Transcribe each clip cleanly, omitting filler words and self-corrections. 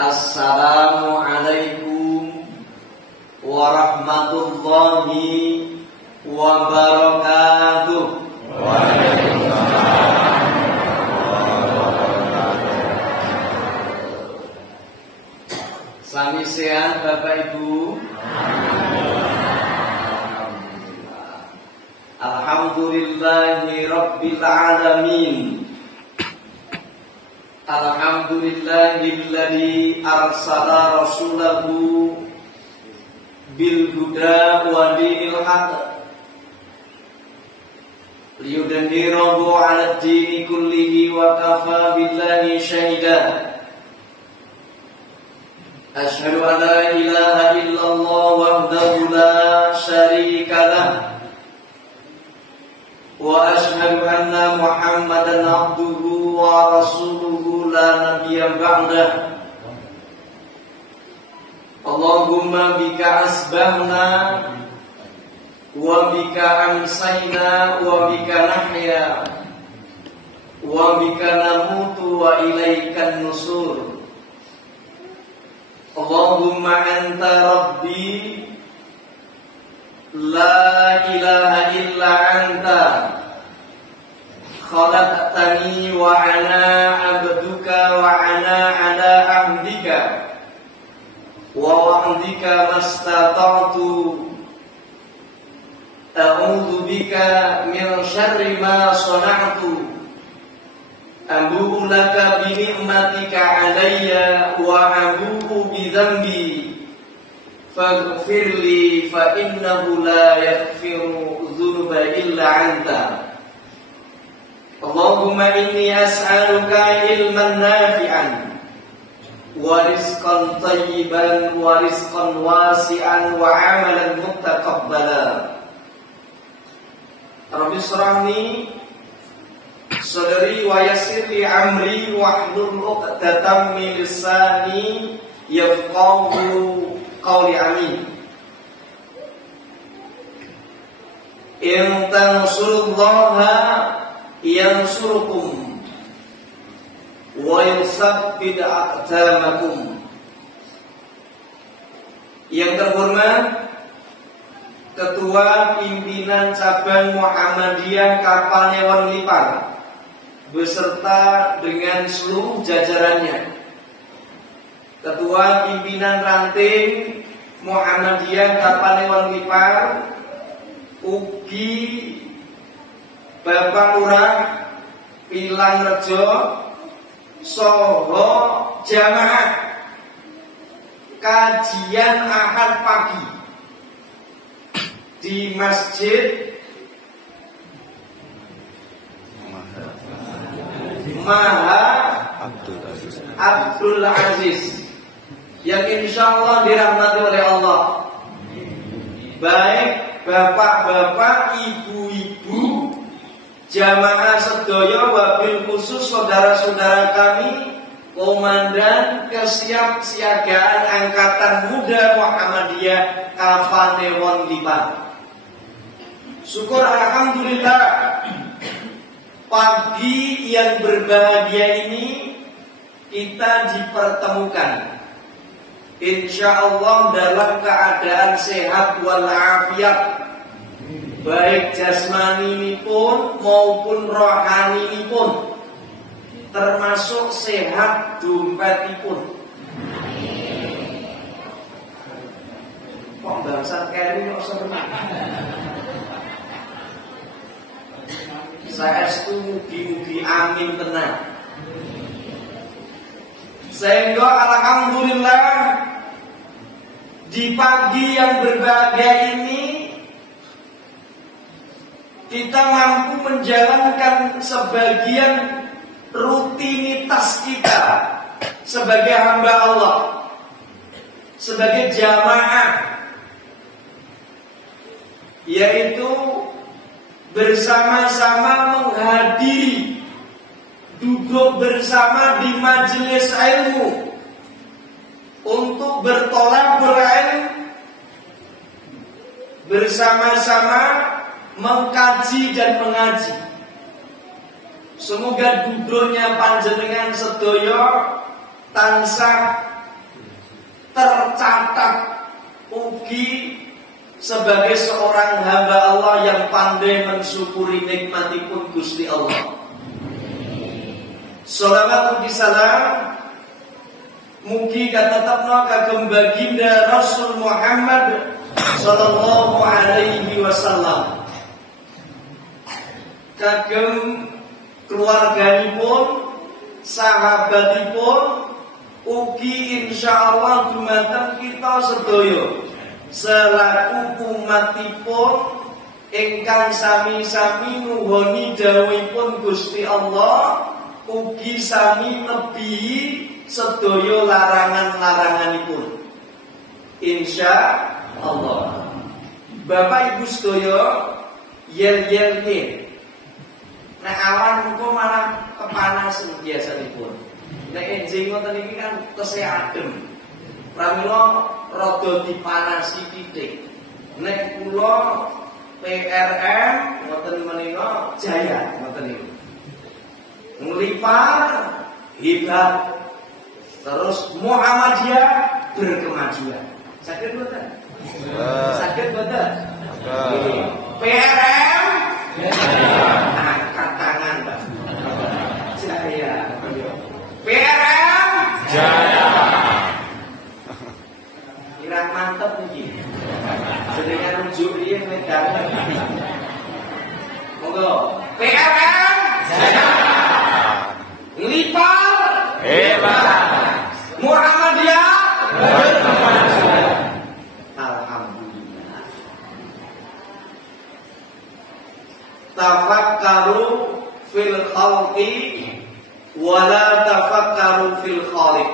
Assalamualaikum warahmatullahi wabarakatuh. Waalaikumsalam. Sami sehat Bapak Ibu? Alhamdulillahi Rabbil Alamin. Alhamdulillahilladzi arsala rasulahu bil huda wa dinil haq liyudhhirahu 'ala ad-dini kullihi wa kafa billahi shahida. Asyhadu an la ilaha illallah wahdahu la syarika lah wa asyhadu anna Muhammadan abduhu wa rasuluhu la nabiyya ba'dah. Allahumma bika asbahna wa bika amsayna wa bika nahya wa bika namutu wa ilaikan nusur. Allahumma anta rabbi la ilaha illa anta khalaqtani wa ana abduka wa ana ala ahdika wa wa'dika mastata'tu a'udzu bika min syarri ma sana'tu abu'u laka bi ni'matika 'alayya wa abu'u bi dhanbi faghfirli fa innahu la yaghfiru dzunuba illa anta. Allahumma inni as'aluka ilman nafi'an wa rizqan thayyiban wa rizqan wasi'an wa 'amalan mutaqabbala. Rabbi shrahli sadri wa yassir li amri wahlul 'uqdatam min lisani yafqahu qawli. Amin. In tansurullaha yansurukum wa yusabbit aqdamakum. Yang terhormat Ketua Pimpinan Cabang Muhammadiyah Kapal Newon Lipar beserta dengan seluruh jajarannya, Ketua Pimpinan Ranting Muhammadiyah Kapal Newon Lipar, ugi Bapak Lurah Pilang Rejo, soho jamaah kajian Ahad pagi di Masjid Maha Abdul Aziz yang insyaallah dirahmati oleh Allah. Baik bapak-bapak, ibu-ibu, jamaah sedaya, wabil khusus saudara-saudara kami Komandan Kesiapsiagaan Angkatan Muda Muhammadiyah Kapal Newon Lipar. Syukur alhamdulillah, pagi yang berbahagia ini kita dipertemukan insyaallah dalam keadaan sehat walafiat, baik jasmani pun maupun rohani pun, termasuk sehat dompetipun. Kok bangsa keri kok seneng. Saestu mugi-mugi amin tenang. Sehingga alhamdulillah di pagi yang berbahagia ini kita mampu menjalankan sebagian rutinitas kita sebagai hamba Allah, sebagai jamaah, yaitu bersama-sama menghadiri, duduk bersama di majelis ilmu untuk bertolak berilmu, bersama-sama mengkaji dan mengaji. Semoga duduknya panjenengan sedaya tansah tercatat ugi sebagai seorang hamba Allah yang pandai mensyukuri nikmatipun Gusti Allah. Sholawat ugi salam mugi katetepna kagem baginda Rasul Muhammad sallallahu alaihi wasallam, kagem keluarganipun, sahabatipun, ugi insyaallah dumateng kita sedaya selaku umatipun ingkang sami-sami nuhoni dawuhipun Gusti Allah, ugi sami nebihi sedaya larangan-laranganipun insyaallah. Bapak Ibu sedaya, yen-yen nek awan engko malah kepanasan biasanipun. Nek enjing ngoten iki kan tesih adem. Pramila rada dipanasi titik. Nek kula PRM ngoten menika jaya ngoten niku. Nglipar hebat. Terus Muhammadiyah berkemajuan. Sakit mboten? Sakit mboten? PRM angkat tangan, Pak. Jaya. PRM jaya. Kira mantep iki. Jenengan rujuk iki medan. Monggo. PRM jaya. Lipar hebat. Muhammadiyah berkemajuan. Alhamdulillah. Tafakkaru fil khalqi wala tafakkaru fil khaliq.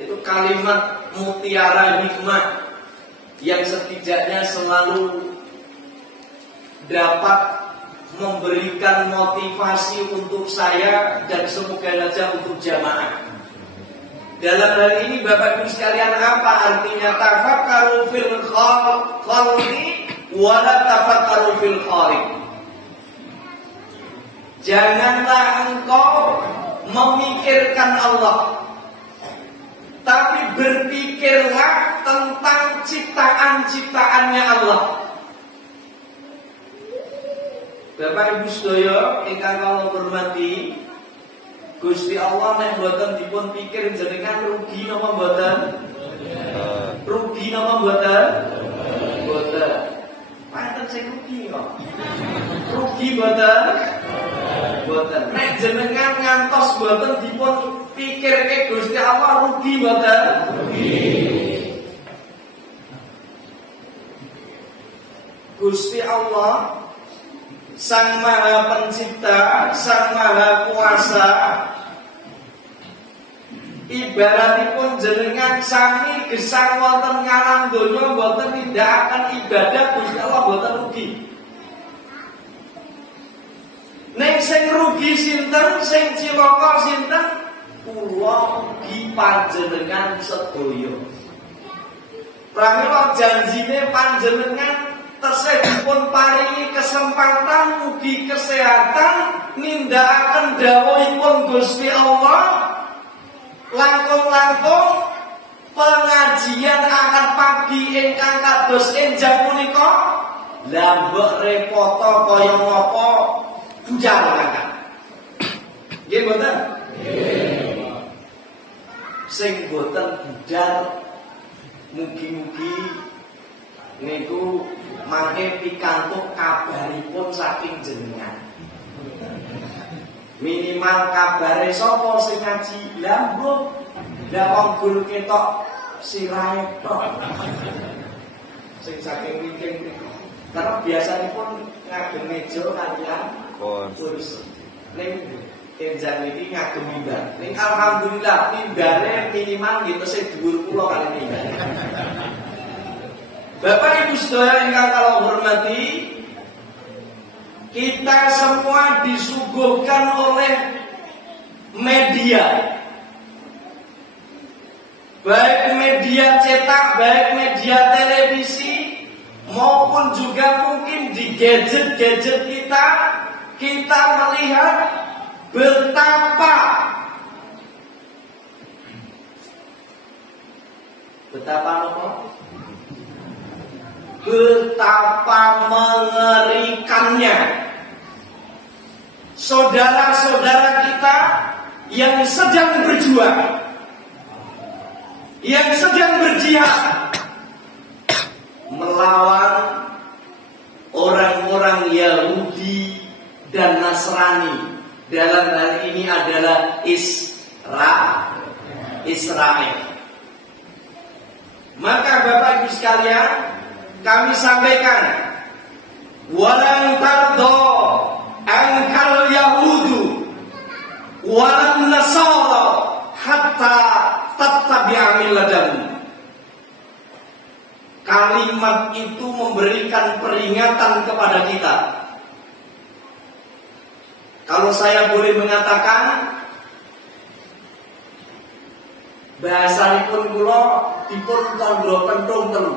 Itu kalimat mutiara hikmah yang setidaknya selalu dapat memberikan motivasi untuk saya dan semoga saja untuk jamaah. Dalam hal ini Bapak Ibu sekalian, apa artinya tafakkaru fil khalqi wala tafakkaru fil khaliq? Janganlah engkau memikirkan Allah, tapi berpikirlah tentang ciptaan-ciptaannya Allah. Bapak Ibu sedaya ingkang kula hormati, Gusti Allah nek mboten dipun pikir jenengan rugi napa mboten? Rugi napa mboten? Mboten. Panten sing rugi kok. Rugi mboten? Mboten. Nek jenengan ngantos mboten dipun pikirke Gusti Allah rugi mboten? Rugi. Gusti Allah Sang Maha Pencipta, Sang Maha Kuasa, ibaratipun jenengan sami gesang wonten ngalam donya boten nindakaken ibadah Gusti Allah boten rugi. Nek sing rugi sinten, sing cilaka sinten? Kula ugi panjenengan sedaya. Pramila janjine panjenengan tesih dipun paringi kesempatan ugi kesehatan nindakaken dawuhipun Gusti Allah, langkung-langkung pengajian akad pagi ingkang kados enjang punika lambek repoto kaya ngapa bujal kakak. Nggih mboten? Nggih. Sing boten budal mugi-mugi niku mangke pikantuk kabaripun saking jenengan. Minimal kabare sapa sing ngaji lambung la wong guru ketok sirahe tok. Sing saking wiking niku. Karena biasanipun ngagem meja kaliyan kursi. Ning enjang iki ngagem mimbar. Ning alhamdulillah mimbare minimal nggih tesih dhuwur kula kali mimbar. Bapak Ibu Saudara yang kalau hormati, kita semua disuguhkan oleh media, baik media cetak, baik media televisi, maupun juga mungkin di gadget-gadget kita melihat betapa Betapa mengerikannya saudara-saudara kita yang sedang berjuang, yang sedang berjihad melawan orang-orang Yahudi dan Nasrani. Dalam hal ini adalah Israel. Maka Bapak Ibu sekalian, kami sampaikan, walan tardo angkal Yahudu walan Nasara hatta tattabi'a millatahu. Kalimat itu memberikan peringatan kepada kita. Kalau saya boleh mengatakan, bahasanipun kula dipun tandha pentung telu.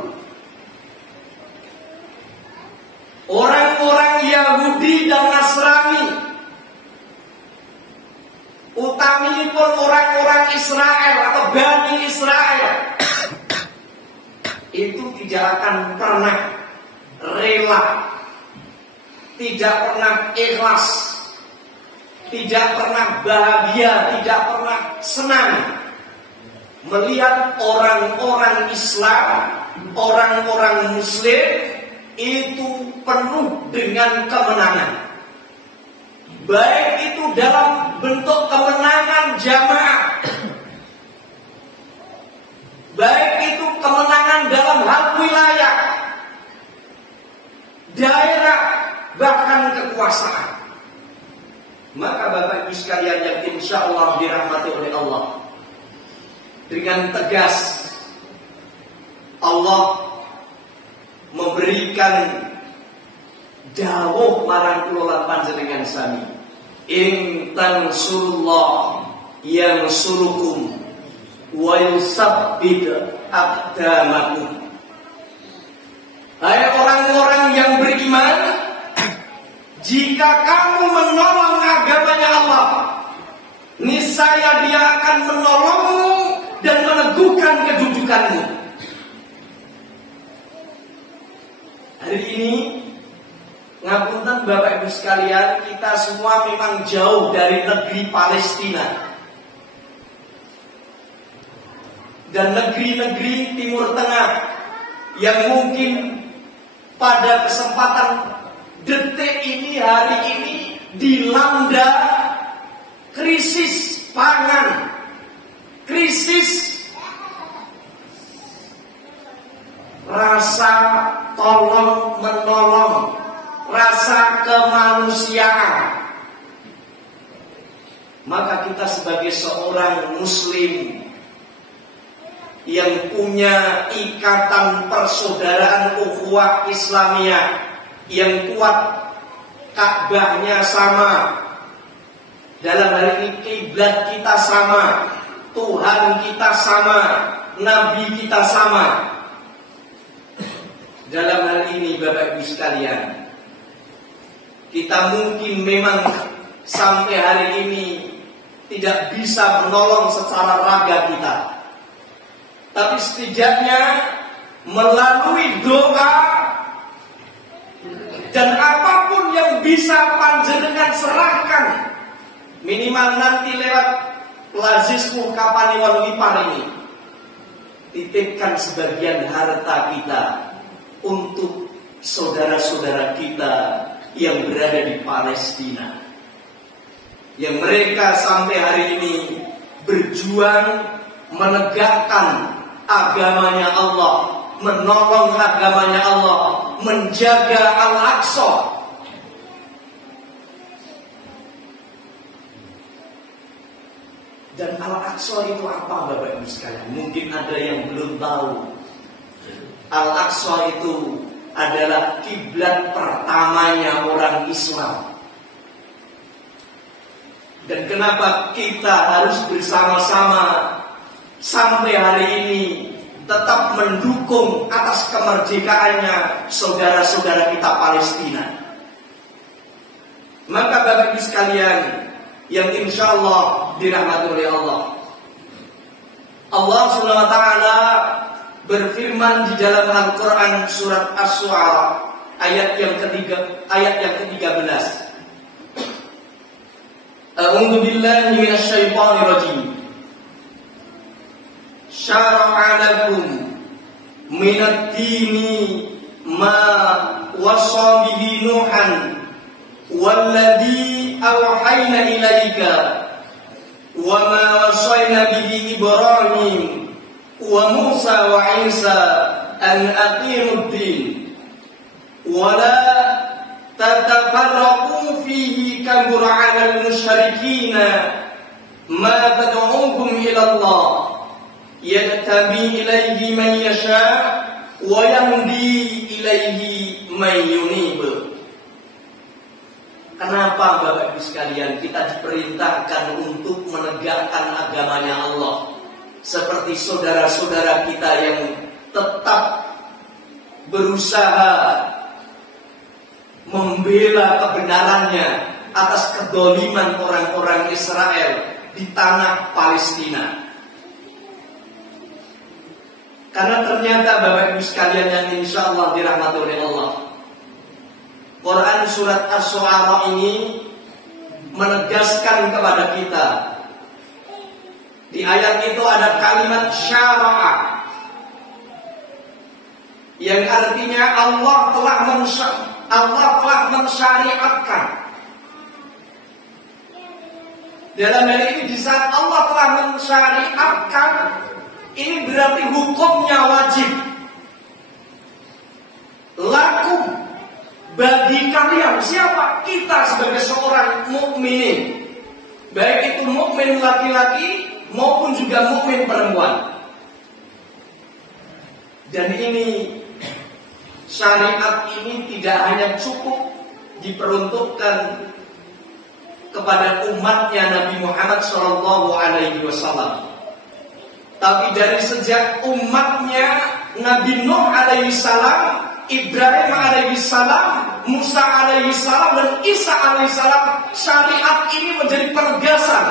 Orang-orang Yahudi dan Nasrani, utaminipun orang-orang Israel atau Bani Israel, itu tidak akan pernah rela, tidak pernah ikhlas, tidak pernah bahagia, tidak pernah senang melihat orang-orang Islam, orang-orang Muslim itu penuh dengan kemenangan. Baik itu dalam bentuk kemenangan jamaah, baik itu kemenangan dalam hal wilayah, daerah, bahkan kekuasaan. Maka Bapak Ibu sekalian yang insya Allah dirahmati oleh Allah, dengan tegas Allah memberikan dawuh marang kula lan panjenengan sami, in tansurullah yansurukum wa yusabbit aqdamakum. Hai orang-orang yang beriman, jika kamu menolong agamanya Allah, niscaya Dia akan menolongmu dan meneguhkan kedudukanmu. Hari ini, ngapunten Bapak Ibu sekalian, kita semua memang jauh dari negeri Palestina dan negeri-negeri Timur Tengah yang mungkin pada kesempatan detik ini, hari ini dilanda krisis pangan, krisis rasa tolong menolong, rasa kemanusiaan. Maka kita sebagai seorang muslim yang punya ikatan persaudaraan ukhuwah Islamiyah yang kuat, Ka'bahnya sama, dalam hal ini kiblat kita sama, Tuhan kita sama, Nabi kita sama. Dalam hal ini Bapak Ibu sekalian, kita mungkin memang sampai hari ini tidak bisa menolong secara raga kita, tapi setidaknya melalui doa dan apapun yang bisa panjenengan serahkan, minimal nanti lewat lazismu kapani wal lipar ini, titipkan sebagian harta kita untuk saudara-saudara kita yang berada di Palestina, yang mereka sampai hari ini berjuang menegakkan agamanya Allah, menolong agamanya Allah, menjaga Al-Aqsa. Dan Al-Aqsa itu apa Bapak Ibu sekalian? Mungkin ada yang belum tahu. Al-Aqsa itu adalah kiblat pertamanya orang Islam. Dan kenapa kita harus bersama-sama sampai hari ini tetap mendukung atas kemerdekaannya saudara-saudara kita Palestina? Maka Bapak Ibu sekalian yang insya Allah dirahmati oleh Allah, Allah Subhanahu wa ta'ala berfirman di dalam Al-Quran surat Asy-Syu'ara ayat yang ke-13. A'udzu billahi minasyaitonir rajim. Syara'a lakum minad-dini ma wassa bihi Nuhan walladzi awhayna ilaika wa ma wassayna bihi Ibrahim wa Musa wa Isa an aqimud-din wa la tatafarraqu fihi kabura 'alal musyrikeen ma tad'uuhum ila Allah yajtabi ilaihi man yasha' wa yahdi ilaihi man yunib. Kenapa Bapak Ibu sekalian kita diperintahkan untuk menegakkan agamanya Allah, seperti saudara-saudara kita yang tetap berusaha membela kebenarannya atas kedoliman orang-orang Israel di tanah Palestina. Karena ternyata Bapak Ibu sekalian yang insya Allah dirahmati oleh Allah, Quran surat Asy-Syu'ara ini menegaskan kepada kita, di ayat itu ada kalimat syara'a, yang artinya Allah telah mensyariatkan. Dalam hal ini di saat Allah telah mensyariatkan, ini berarti hukumnya wajib. Lakum, bagi kalian, siapa? Kita sebagai seorang mukminin, baik itu mukmin laki-laki maupun juga mukmin perempuan. Dan ini syariat ini tidak hanya cukup diperuntukkan kepada umatnya Nabi Muhammad SAW, tapi dari sejak umatnya Nabi Nuh alaihissalam, Ibrahim alaihissalam, Musa alaihissalam, dan Isa alaihissalam, syariat ini menjadi penegasan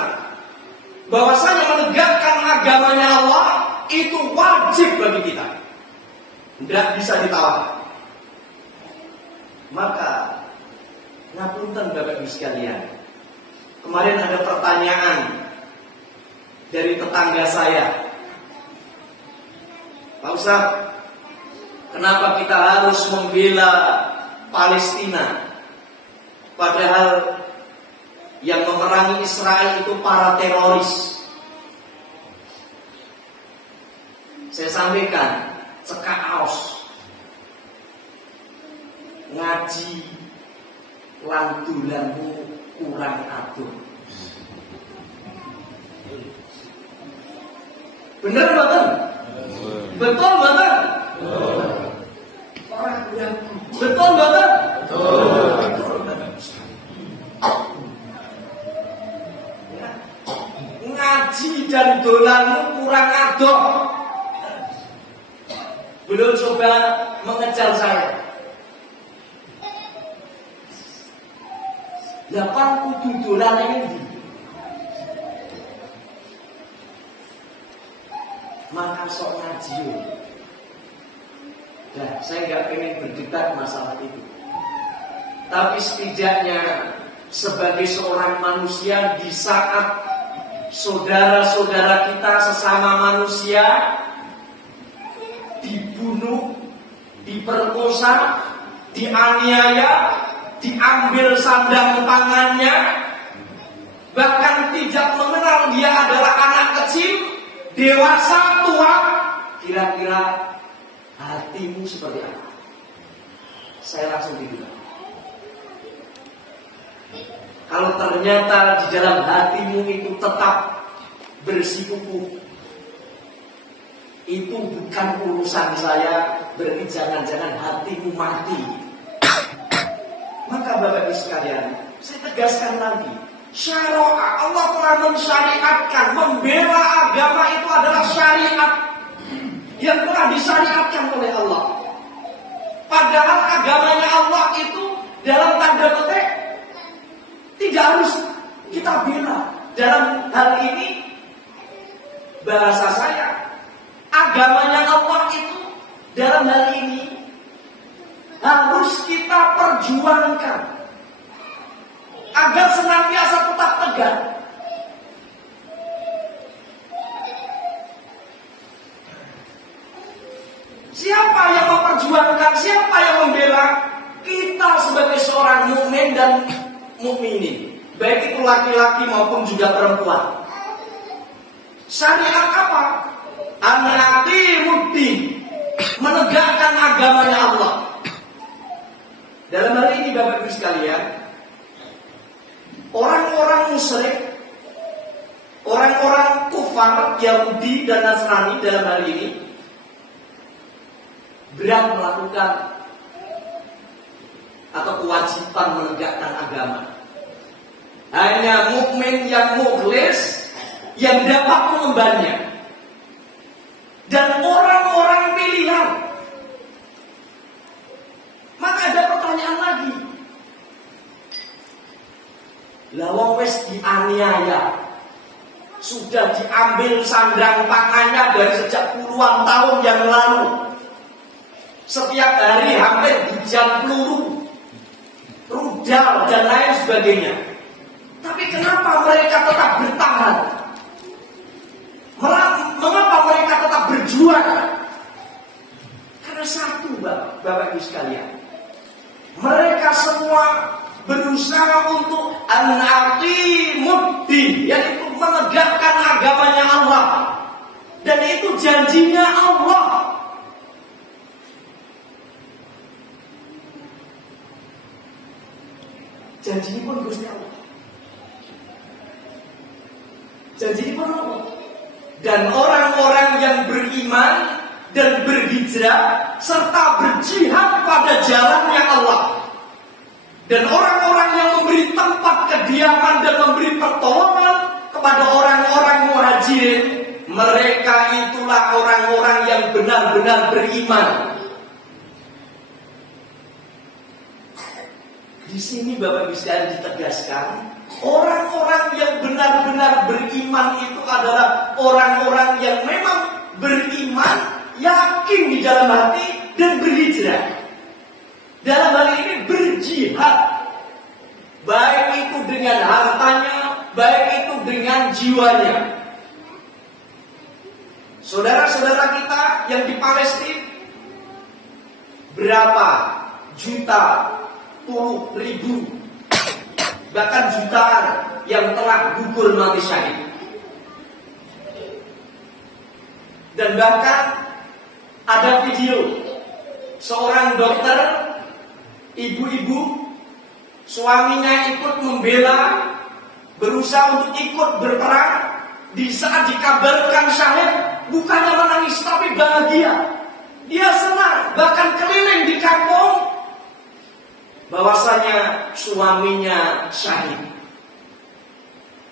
bahwasanya menegakkan agamanya Allah itu wajib bagi kita, tidak bisa ditawar. Maka ngapunten Bapak Ibu sekalian, kemarin ada pertanyaan dari tetangga saya, Pak Ustaz, kenapa kita harus membela Palestina, padahal yang memerangi Israel itu para teroris? Saya sampaikan, cekak aos, ngaji lan dolanmu kurang adoh. Bener betul? Betul betul? Orang bilang betul betul? Ngaji dan dolanmu kurang adoh. Belum coba mengejar saya. Lapan kudu dolan ini. Maka sok ngaji. Nah, saya nggak pengen berdebat masalah itu. Tapi setidaknya sebagai seorang manusia, di saat saudara-saudara kita sesama manusia dibunuh, diperkosa, dianiaya, diambil sandang tangannya, bahkan tidak mengenal dia adalah anak kecil, dewasa, tua, kira-kira hatimu seperti apa? Saya langsung bilang, kalau ternyata di dalam hatimu itu tetap bersikukuh, itu bukan urusan saya, berarti jangan-jangan hatimu mati. Maka Bapak Ibu sekalian, saya tegaskan lagi, syariat Allah telah mensyariatkan, membela agama itu adalah syariat yang telah disyariatkan oleh Allah. Padahal agamanya Allah itu dalam tanda petik tidak harus kita bela. Dalam hal ini bahasa saya, agamanya Allah itu dalam hal ini harus kita perjuangkan agar senantiasa tetap tegak. Siapa yang memperjuangkan, siapa yang membela? Kita sebagai seorang mukmin dan mukminin, baik itu laki-laki maupun juga perempuan. Syariat apa? An-naqimuddi, menegakkan agamanya Allah. Dalam hal ini Bapak Ibu sekalian, orang-orang musyrik, orang-orang kufar, Yahudi dan Nasrani dalam hal ini berat melakukan atau kewajiban menegakkan agama. Hanya mukmin yang mukhlis yang dapat mengembannya. Dan orang-orang pilihan. Maka ada pertanyaan lagi. Lah wong wis dianiaya, sudah diambil sandang pangannya dari sejak puluhan tahun yang lalu. Setiap hari hampir hujan peluru, rudal dan lain sebagainya. Tapi kenapa mereka tetap bertahan? Mengapa mereka tetap berjuang? Karena satu, Bapak Ibu sekalian, mereka semua berusaha untuk an-naqimuddi, yaitu menegakkan agamanya Allah. Dan itu janjinya Allah. Janji pun Gusti Allah. Janji pun Allah. Dan orang-orang yang beriman dan berhijrah serta berjihad pada jalannya Allah. Dan orang-orang yang memberi tempat kediaman dan memberi pertolongan kepada orang-orang muhajirin, mereka itulah orang-orang yang benar-benar beriman. Di sini Bapak bisa ditegaskan, orang-orang yang benar-benar beriman itu adalah orang-orang yang memang beriman, yakin di dalam hati dan berhijrah. Dalam hal ini berjihad, baik itu dengan hartanya, baik itu dengan jiwanya. Saudara-saudara kita yang di Palestina, berapa juta, puluh ribu, bahkan jutaan yang telah gugur mati syahid. Dan bahkan ada video seorang dokter, ibu-ibu, suaminya ikut membela, berusaha untuk ikut berperang. Di saat dikabarkan syahid, bukannya menangis tapi bahagia. Dia senang, bahkan keliling di kampung bahwasanya suaminya syahid.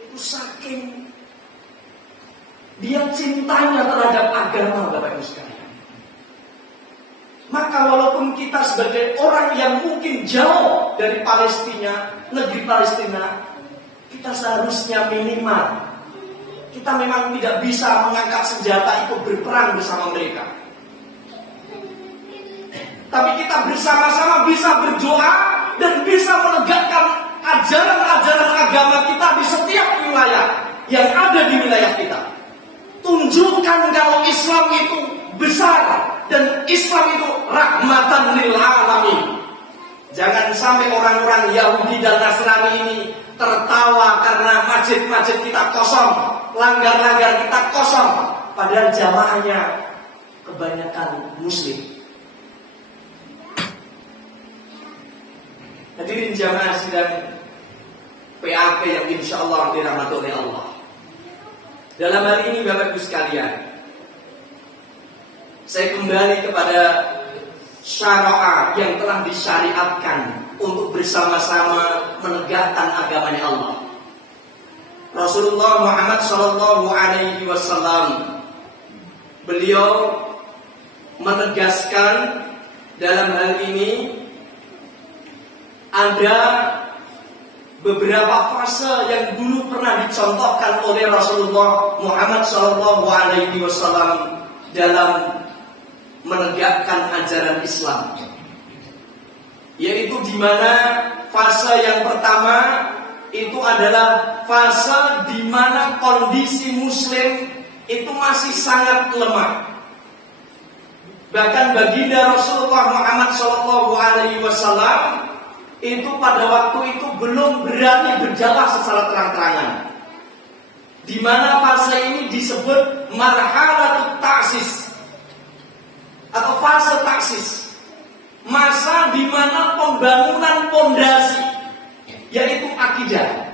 Itu saking dia cintanya terhadap agama, Bapak Ibu sekalian. Maka walaupun kita sebagai orang yang mungkin jauh dari Palestina, negeri Palestina, kita seharusnya minimal kita memang tidak bisa mengangkat senjata ikut berperang bersama mereka. Tapi kita bersama-sama bisa berdoa dan bisa menegakkan ajaran-ajaran agama kita di setiap wilayah yang ada di wilayah kita. Tunjukkan kalau Islam itu besar dan Islam itu rahmatan lil alamin. Jangan sampai orang-orang Yahudi dan Nasrani ini tertawa karena masjid-masjid kita kosong, langgar-langgar kita kosong, padahal jamaahnya kebanyakan muslim. Hadirin jamaah sidang PAP yang insya Allah dirahmati oleh Allah. Dalam hal ini Bapak Ibu sekalian, saya kembali kepada syariat yang telah disyariatkan untuk bersama-sama menegakkan agamanya Allah. Rasulullah Muhammad SAW, beliau menegaskan dalam hal ini ada beberapa fase yang dulu pernah dicontohkan oleh Rasulullah Muhammad SAW dalam menegakkan ajaran Islam, yaitu di mana fase yang pertama itu adalah fase di mana kondisi Muslim itu masih sangat lemah. Bahkan baginda Rasulullah Muhammad SAW itu pada waktu itu belum berani berdakwah secara terang-terangan. Di mana fase ini disebut marhalatut ta'sis atau fase taksis, masa di mana pembangunan pondasi, yaitu akidah,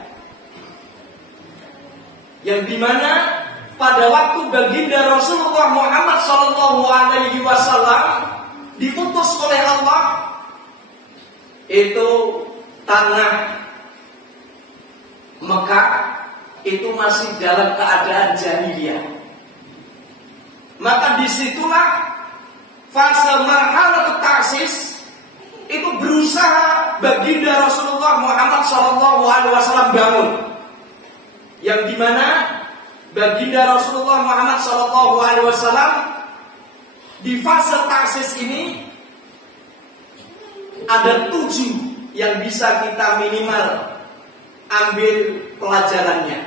yang di mana pada waktu baginda Rasulullah Muhammad SAW diutus oleh Allah, itu tanah Mekah itu masih dalam keadaan jahiliyah. Maka disitulah fase marhalatut ta'sis itu berusaha baginda Rasulullah Muhammad SAW bangun, yang dimana baginda Rasulullah Muhammad SAW di fase taksis ini ada 7 yang bisa kita minimal ambil pelajarannya.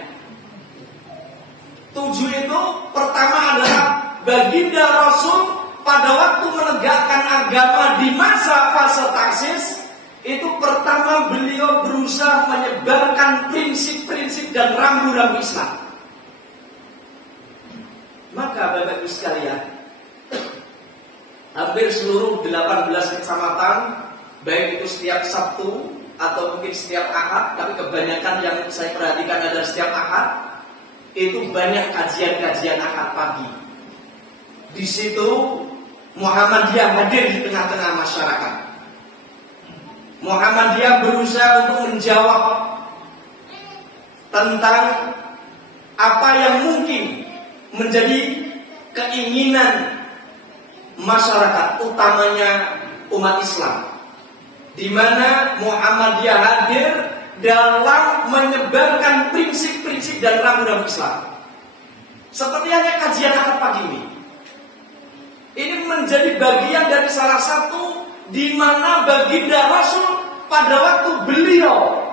7 itu pertama adalah baginda Rasul pada waktu menegakkan agama di masa fase taksis itu pertama beliau berusaha menyebarkan prinsip-prinsip dan rambu-rambu Islam. Maka Bapak Ibu sekalian, hampir seluruh 18 kecamatan, baik itu setiap Sabtu atau mungkin setiap Ahad, tapi kebanyakan yang saya perhatikan adalah setiap Ahad, itu banyak kajian-kajian Ahad pagi. Di situ Muhammadiyah hadir di tengah-tengah masyarakat. Muhammadiyah berusaha untuk menjawab tentang apa yang mungkin menjadi keinginan masyarakat, utamanya umat Islam, di mana Muhammadiyah hadir dalam menyebarkan prinsip-prinsip dan rambu-rambu Islam. Seperti hanya kajian Ahad pagi ini menjadi bagian dari salah satu di mana baginda Rasul pada waktu beliau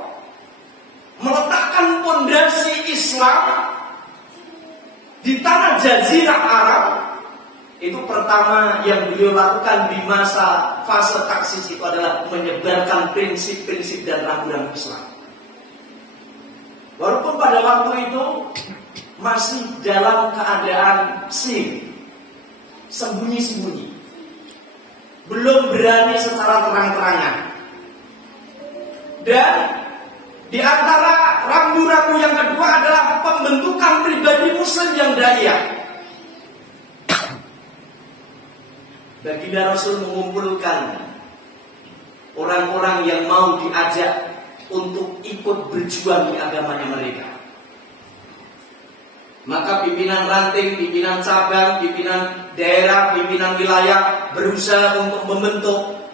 meletakkan pondasi Islam di tanah Jazirah Arab, itu pertama yang beliau lakukan di masa fase taksis itu adalah menyebarkan prinsip-prinsip dan rambu-rambu Islam. Walaupun pada waktu itu masih dalam keadaan sembunyi-sembunyi, belum berani secara terang-terangan. Dan di antara rambu-rambu yang kedua adalah pembentukan pribadi Muslim yang da'iyah. Baginda Rasul mengumpulkan orang-orang yang mau diajak untuk ikut berjuang di agamanya mereka. Maka pimpinan ranting, pimpinan cabang, pimpinan daerah, pimpinan wilayah berusaha untuk membentuk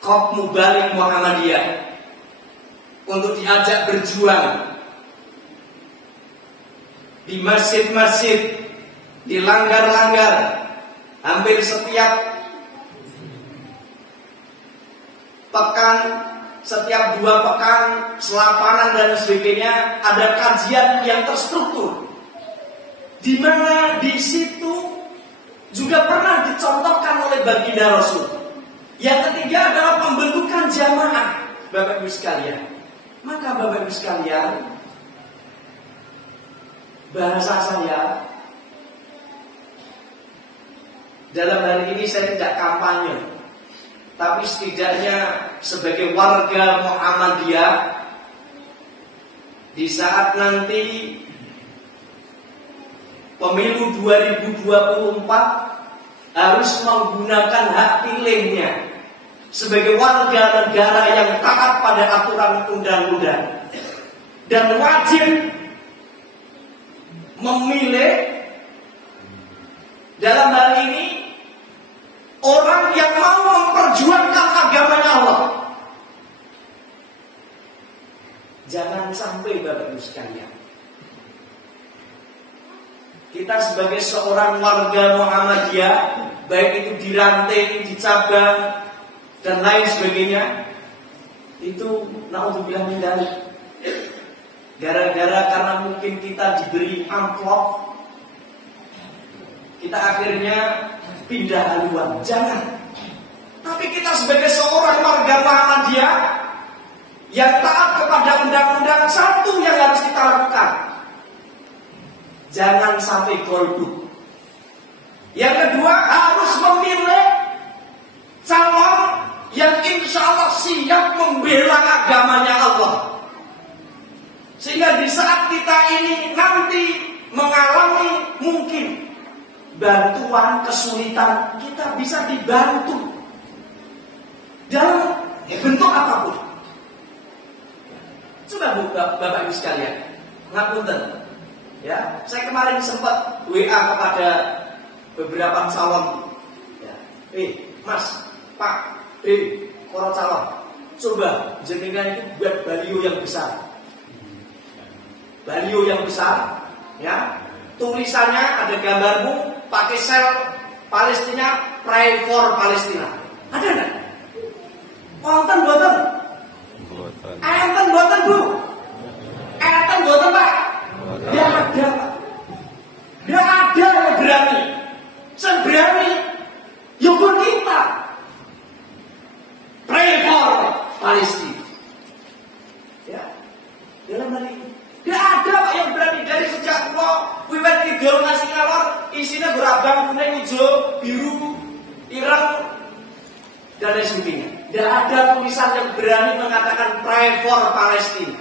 Kop Mubalik Muhammadiyah untuk diajak berjuang di masjid-masjid, di langgar-langgar. Hampir setiap pekan, setiap 2 pekan, selapanan dan sebagainya, ada kajian yang terstruktur, di mana di situ juga pernah dicontohkan oleh baginda Rasul. Yang ketiga adalah pembentukan jamaah, Bapak Ibu sekalian. Maka Bapak Ibu sekalian, bahasa saya dalam hari ini saya tidak kampanye, tapi setidaknya sebagai warga Muhammadiyah, di saat nanti pemilu 2024 harus menggunakan hak pilihnya sebagai warga negara yang taat pada aturan undang-undang dan wajib memilih dalam hal ini orang yang mau memperjuangkan agamanya Allah. Jangan sampai Bapak Ibu sekalian kita sebagai seorang warga Muhammadiyah, baik itu di ranting, di cabang, dan lain sebagainya, itu naudzubillah min dzalik. Gara-gara karena mungkin kita diberi amplop, kita akhirnya pindah haluan. Jangan. Tapi kita sebagai seorang warga Muhammadiyah yang taat kepada undang-undang, satu yang harus kita lakukan, jangan sampai golput. Yang kedua, harus memilih calon yang insya Allah siap membela agamanya Allah. Sehingga di saat kita ini nanti mengalami mungkin bantuan, kesulitan, kita bisa dibantu dalam bentuk apapun. Coba Bapak Ibu sekalian, ngapunten. Ya, saya kemarin sempat WA kepada beberapa calon. Ya, Mas, Pak, para calon, coba jenengan itu buat baliho yang besar. Baliho yang besar, ya. Tulisannya ada gambarmu pakai sel Palestina, pray for Palestina. Ada enggak? Wonten boten? Enten boten, Bu? Enten boten, Pak? Ya ada, Pak. Ya ada yang berani. Yang berani yukun kita. Pray for Palestina. Ya. Dalam hal ini tidak ada, Pak, yang berani. Dari sejak kok wiwit kidul ngasih ngalor, isinya berabang, kuning, hijau, biru, ireng, dan lain sebagainya. Tidak ada tulisan yang berani mengatakan pray for Palestina.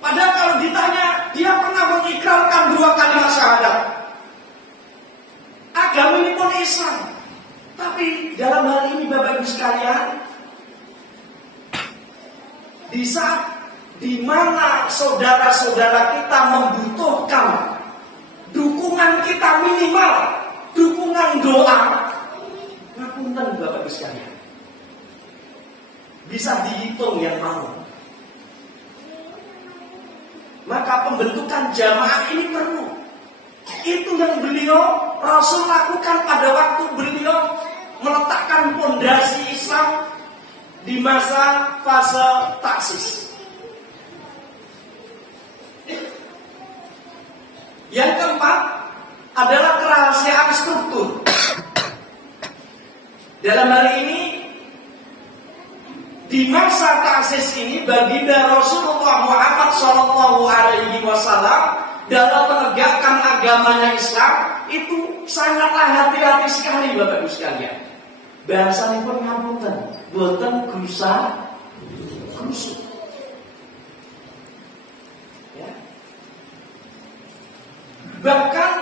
Padahal kalau ditanya, dia pernah mengikrarkan 2 kalimat syahadat. Agama ini pun Islam. Tapi dalam hal ini Bapak Ibu sekalian, di saat di mana saudara-saudara kita membutuhkan dukungan kita minimal, dukungan doa, ngapunten Bapak Ibu sekalian, bisa dihitung yang mau. Maka pembentukan jamaah ini perlu. Itu yang beliau Rasul lakukan pada waktu beliau meletakkan pondasi Islam di masa fase taksis. Yang keempat adalah kerahasiaan struktur. Dalam hal ini, di masa taksis ini, baginda Rasulullah Muhammad SAW dalam menegakkan agamanya Islam itu sangatlah hati-hati sekali, Bapak Ibu sekalian. Bahasanya pun ngapunten, boten gusa krusuk. Ya. Bahkan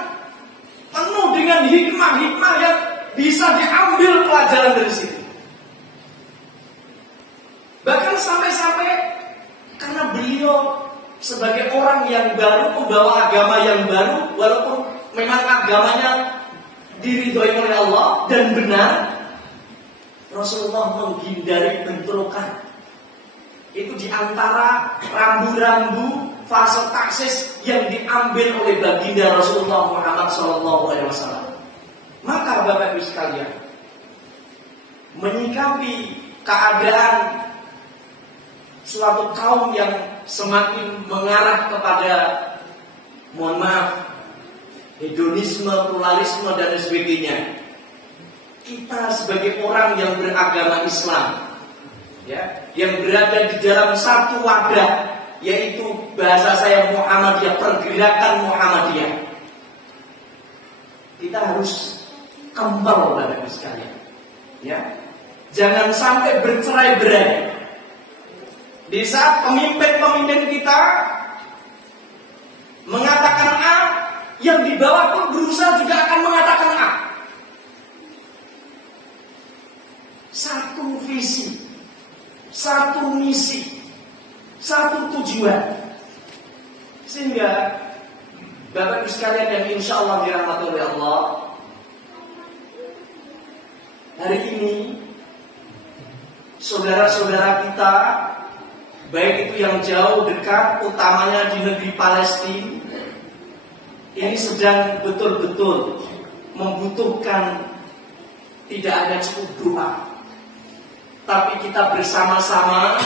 penuh dengan hikmah-hikmah yang bisa diambil pelajaran dari situ. Bahkan sampai-sampai karena beliau sebagai orang yang baru membawa agama yang baru, walaupun memang agamanya diridhoi oleh Allah dan benar, Rasulullah menghindari bentrokan. Itu diantara rambu-rambu fase taksis yang diambil oleh baginda Rasulullah Muhammad SAW. Maka Bapak Ibu sekalian, menyikapi keadaan suatu kaum yang semakin mengarah kepada, mohon maaf, hedonisme, pluralisme, dan sebagainya, kita sebagai orang yang beragama Islam, ya, yang berada di dalam satu wadah, yaitu bahasa saya Muhammadiyah, pergerakan Muhammadiyah, kita harus kembal, Bapak Ibu sekalian, ya, jangan sampai bercerai-berai. Di saat pemimpin-pemimpin kita mengatakan A, yang di bawah pun berusaha juga akan mengatakan A. Satu visi, satu misi, satu tujuan. Sehingga Bapak Ibu sekalian yang insya Allah dirahmati oleh Allah, hari ini saudara-saudara kita, baik itu yang jauh dekat, utamanya di negeri Palestina, ini sedang betul-betul membutuhkan tidak hanya cukup doa, tapi kita bersama-sama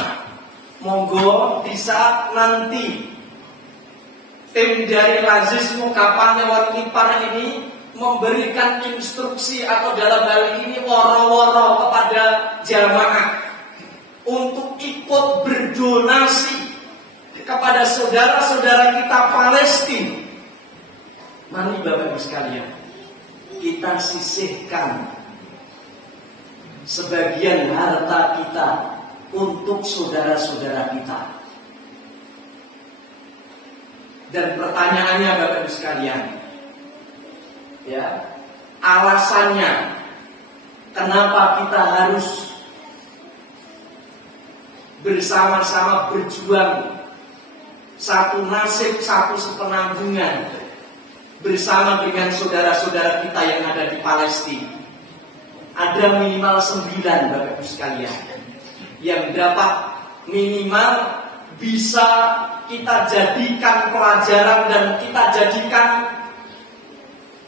monggo di saat nanti tim dari Lazis Mukapan lewat Kipar ini memberikan instruksi atau dalam hal ini woro-woro kepada jamaah untuk ikut berdonasi kepada saudara-saudara kita Palestina. Mari Bapak Ibu sekalian, kita sisihkan sebagian harta kita untuk saudara-saudara kita. Dan pertanyaannya Bapak Ibu sekalian, ya, alasannya kenapa kita harus bersama-sama berjuang satu nasib, satu sepenanggungan bersama dengan saudara-saudara kita yang ada di Palestina. Ada minimal 9 Bapak Ibu sekalian yang dapat minimal bisa kita jadikan pelajaran dan kita jadikan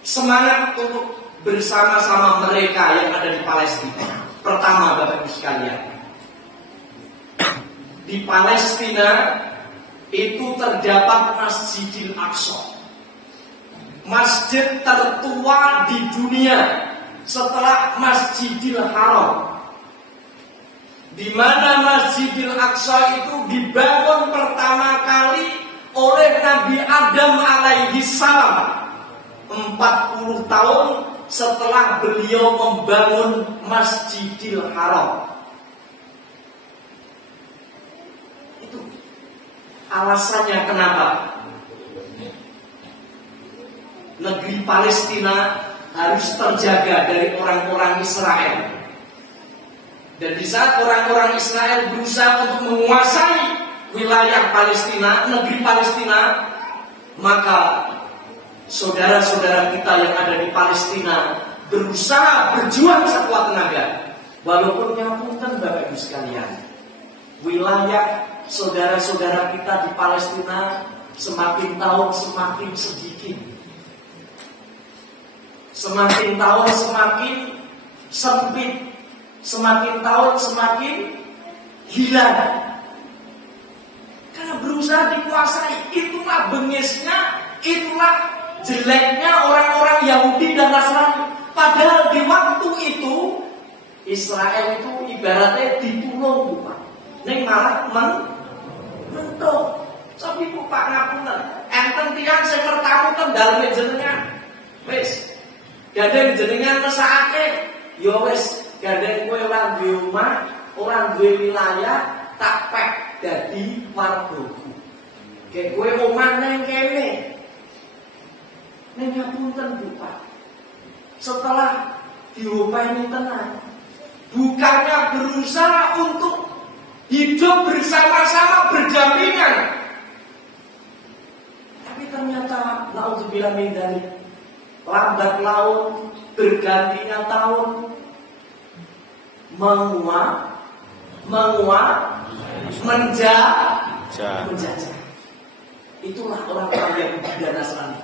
semangat untuk bersama-sama mereka yang ada di Palestina. Pertama Bapak Ibu sekalian, di Palestina itu terdapat Masjidil Aqsa, masjid tertua di dunia setelah Masjidil Haram, di mana Masjidil Aqsa itu dibangun pertama kali oleh Nabi Adam alaihi salam 40 tahun setelah beliau membangun Masjidil Haram. Itu alasannya kenapa negeri Palestina harus terjaga dari orang-orang Israel. Dan di saat orang-orang Israel berusaha untuk menguasai wilayah Palestina, negeri Palestina, maka saudara-saudara kita yang ada di Palestina berusaha berjuang sekuat tenaga. Walaupun ngapunten Bapak Ibu sekalian, wilayah saudara-saudara kita di Palestina semakin tahun semakin sedikit, semakin tahun semakin sempit, semakin tahun semakin hilang. Karena berusaha dikuasai. Itulah bengisnya, itulah jeleknya orang-orang Yahudi dan Nasrani. Padahal di waktu itu Israel itu ibaratnya ditulung, Pak. Ning malah mentok. Tapi kok Pak ngapunten, enten tiyang sing mertamu ten daleme jenengan. Wis, gadeng jenengan mesake, ya wis gadeng kowe ora duwe omah, ora duwe wilayah, tak pek dadi wargaku. Kayak kowe omah nang kene. Ning ngapunten Bu Pak. Setelah diopeni tenan, bukannya berusaha untuk hidup bersama-sama berdampingan, tapi ternyata naudzubillah min dzalik, lambat laun bergantinya tahun, menguap, menjajah. Itulah orang-orang yang tidak Nasrani.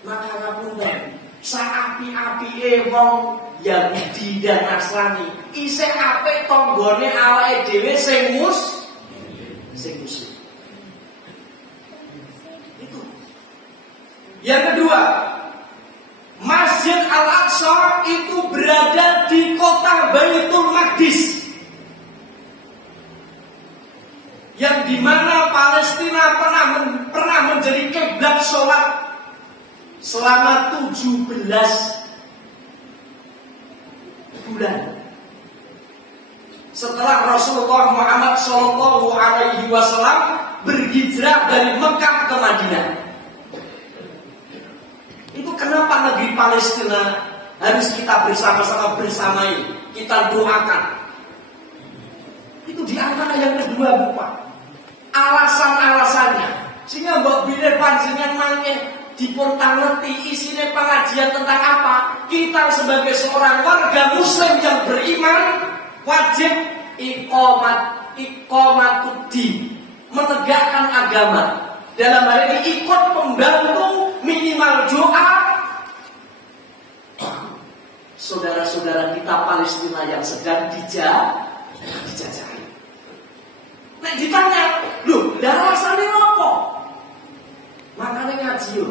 Maka ngapunten, saapi-apike wong Yahudi dan Nasrani, isih apik tanggane awake dhewe sing muslim. Itu. Yang kedua, Masjid Al-Aqsa itu berada di kota Baitul Maqdis, yang dimana Palestina pernah menjadi kiblat sholat selama 17 bulan setelah Rasulullah Muhammad SAW berhijrah dari Mekah ke Madinah. Itu kenapa negeri Palestina harus kita bersama-sama bersamai, kita doakan. Itu di antara yang kedua, Bapak. Alasan-alasannya, sehingga mbok bilih panjenengan mangke dipun tangerti isine pengajian tentang apa? Kita sebagai seorang warga muslim yang beriman wajib iqamatuddin, menegakkan agama. Dalam hal ini ikut membantu minimal minimal doa. Saudara-saudara kita Palestina yang sedang dijajahi. Nek ditanya, loh, alasannya apa? Makanya ngaji yo.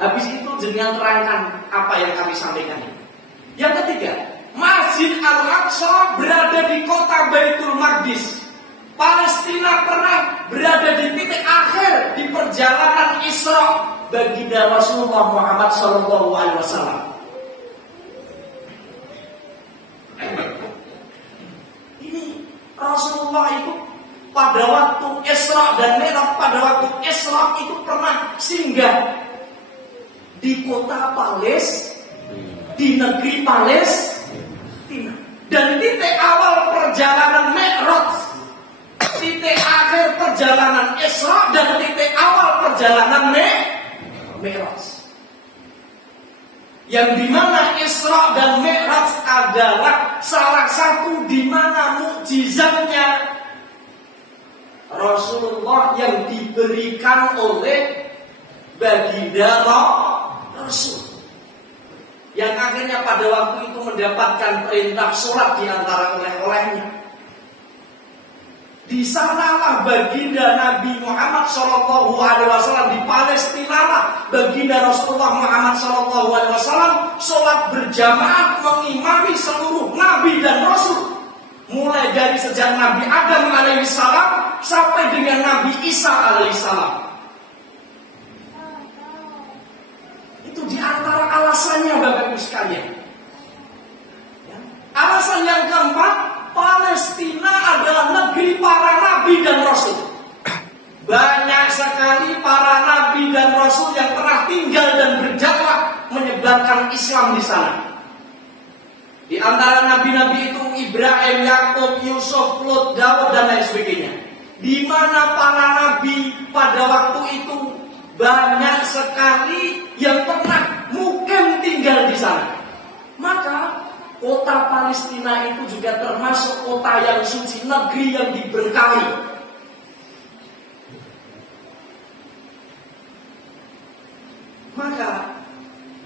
Habis itu jenengan terangkan apa yang kami sampaikan ini. Yang ketiga, Masjid Al-Aqsa berada di kota Baitul Maqdis. Palestina pernah berada di titik akhir di perjalanan Isra baginda Rasulullah Muhammad SAW. Ini Rasulullah itu pada waktu Isra dan Mi'raj, pada waktu Isra itu pernah singgah di kota di negeri Palestina. Dan titik awal perjalanan Mi'raj, titik akhir perjalanan Isra dan titik awal perjalanan Mi'raj. Yang dimana Isra dan Mi'raj adalah salah satu dimana mukjizatnya Rasulullah yang diberikan oleh baginda Rasul, yang akhirnya pada waktu itu mendapatkan perintah sholat di antara oleh-olehnya. Di sanalah baginda Nabi Muhammad SAW, di Palestina lah baginda Rasulullah Muhammad SAW sholat berjamaah mengimami seluruh Nabi dan Rasul, mulai dari sejak Nabi Adam alaihissalam sampai dengan Nabi Isa alaihissalam. Itu di antara alasannya Bapak Ibu sekalian. Alasan yang keempat, Palestina adalah negeri para nabi dan rasul. Banyak sekali para nabi dan rasul yang pernah tinggal dan berdakwah menyebarkan Islam di sana. Di antara nabi-nabi itu Ibrahim, Yakub, Yusuf, Lut, Daud dan lain sebagainya. Di mana para nabi pada waktu itu banyak sekali yang pernah mukim tinggal di sana. Maka kota Palestina itu juga termasuk kota yang suci, negeri yang diberkahi. Maka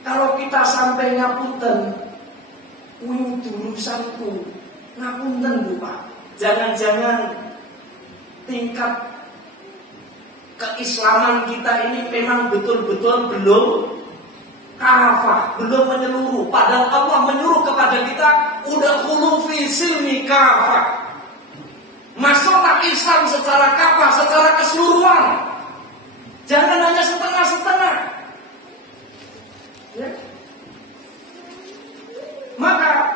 kalau kita sampai ngapunten, urusanku ngapunten Bu Pak, jangan-jangan tingkat keislaman kita ini memang betul-betul belum kafah, belum menyeluruh. Padahal Allah menyuruh kepada kita, udah fi silmi kafah, masuklah Islam secara kafah, secara keseluruhan, jangan hanya setengah-setengah ya. Maka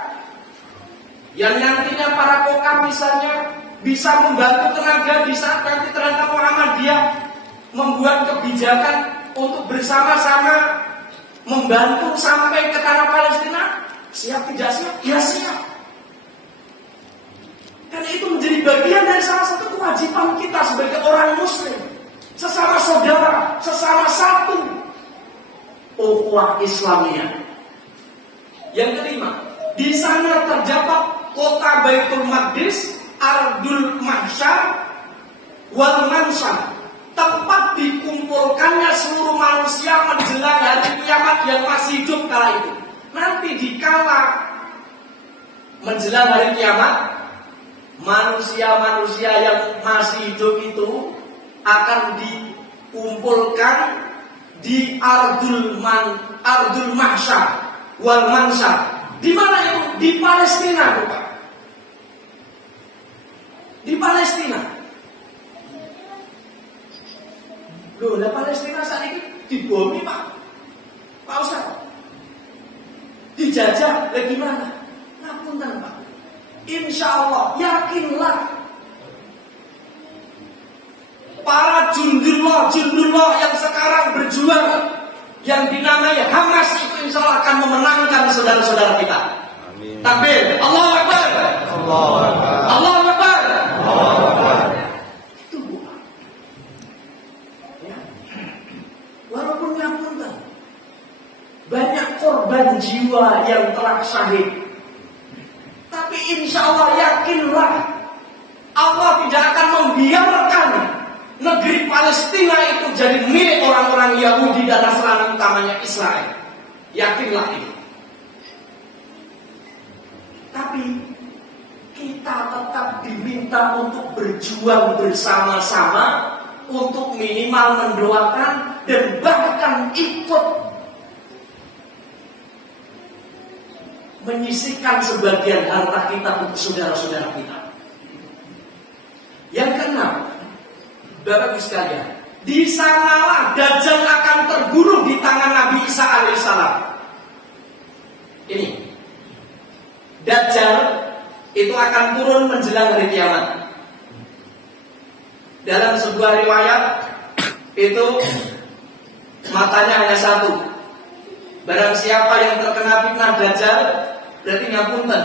yang nantinya para kokam misalnya bisa membantu tenaga di saat nanti tenaga Muhammadiyah membuat kebijakan untuk bersama-sama membantu sampai ke tanah Palestina, siap tidak siap? Ya siap. Karena itu menjadi bagian dari salah satu kewajiban kita sebagai orang Muslim, sesama saudara, sesama satu ukhuwah Islamiyah. Yang kelima, di sana terdapat kota Baitul Maqdis, Ardul Mahsyar wal Mansar, tempat dikumpulkannya seluruh manusia menjelang hari kiamat yang masih hidup kala itu. Nanti dikala menjelang hari kiamat, manusia-manusia yang masih hidup itu akan dikumpulkan di Ardul Mahsyar wal Mansar. Di mana itu? Di Palestina, Bapak. Di Palestina. Loh, lah Palestina saat ini dibomi Pak Ustaz. Dijajah, lah gimana? Ngapunten Pak. Insya Allah, yakinlah para jundullah yang sekarang berjuang, yang dinamai Hamas itu insya Allah akan memenangkan saudara-saudara kita. Amin. Takbir, Allahu Akbar. Allahu Akbar. Allahu Akbar. Allahu Akbar. Itu Bu. Ya. Walaupun ngapunten, banyak korban jiwa yang telah syahid, tapi insya Allah yakinlah Allah tidak akan membiarkan negeri Palestina itu menjadi milik orang-orang Yahudi dan Nasrani, utamanya Israel. Yakinlah itu. Tapi kita tetap diminta untuk berjuang bersama-sama, untuk minimal mendoakan dan bahkan ikut menyisihkan sebagian harta kita untuk saudara-saudara kita. Yang keenam, Bapak Ibu sekalian, di sanalah Dajjal akan terbunuh di tangan Nabi Isa alaihissalam. Ini Dajjal itu akan turun menjelang hari kiamat. Dalam sebuah riwayat itu matanya hanya satu. Barang siapa yang terkena fitnah Dajjal, berarti ngapunten,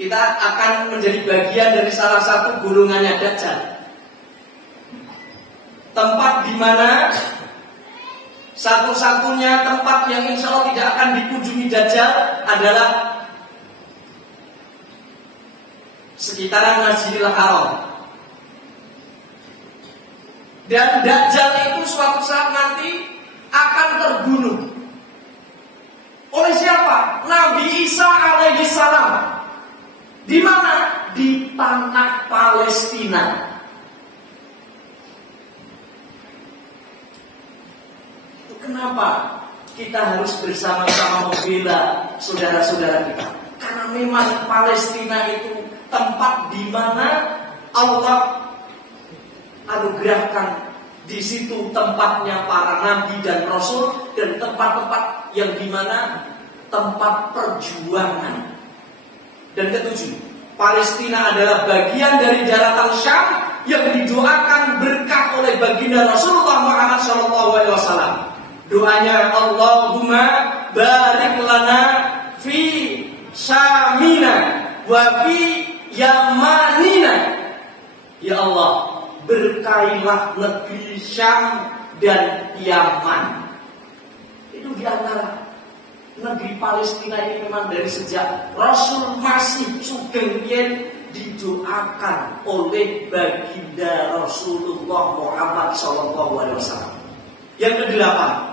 kita akan menjadi bagian dari salah satu golongannya Dajjal. Tempat di mana satu-satunya tempat yang insya Allah tidak akan dikunjungi Dajjal adalah sekitaran Masjidil Haram. Dan Dajjal itu suatu saat nanti akan terbunuh. Oleh siapa? Nabi Isa alaihissalam. Di mana? Di tanah Palestina. Itu kenapa kita harus bersama-sama membela saudara-saudara kita? Karena memang Palestina itu tempat di mana Allah anugerahkan, di situ tempatnya para nabi dan rasul, dan tempat-tempat yang dimana tempat perjuangan. Dan ketujuh, Palestina adalah bagian dari daratan Syam yang didoakan berkah oleh baginda Rasulullah Muhammad SAW. Doanya, Allahumma barik lana fi Syamina wa fi Yamanina. Ya Allah, berkailah negeri Syam dan Yaman. Itu di antara negeri Palestina ini memang dari sejak Rasul masih sugeng yen didoakan oleh baginda Rasulullah Muhammad SAW. Yang kedelapan,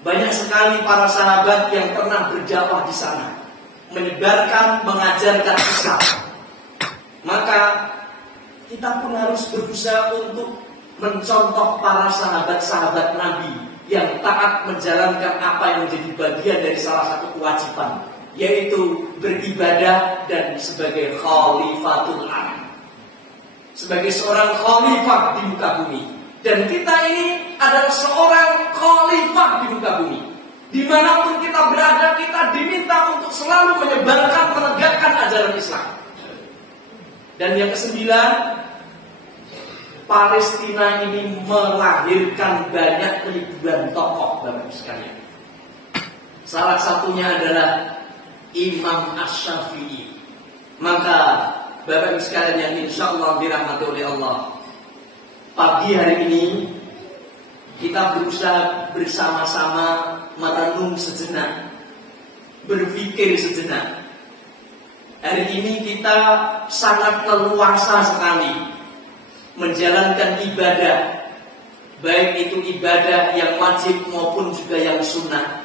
banyak sekali para sahabat yang pernah berdakwah di sana, menyebarkan, mengajarkan Islam. Maka kita pun harus berusaha untuk mencontoh para sahabat-sahabat Nabi yang taat menjalankan apa yang menjadi bagian dari salah satu kewajiban, yaitu beribadah dan sebagai khalifatul am, sebagai seorang khalifah di muka bumi. Dan kita ini adalah seorang khalifah di muka bumi. Dimanapun kita berada, kita diminta untuk selalu menyebarkan, menegakkan ajaran Islam. Dan yang kesembilan, Palestina ini melahirkan banyak ribuan tokoh, Bapak Ibu sekalian. Salah satunya adalah Imam Asy-Syafi'i. Maka Bapak Ibu sekalian yang insya Allah dirahmati oleh Allah, pagi hari ini kita berusaha bersama-sama merenung sejenak, berpikir sejenak. Hari ini kita sangat leluasa sekali menjalankan ibadah, baik itu ibadah yang wajib maupun juga yang sunnah.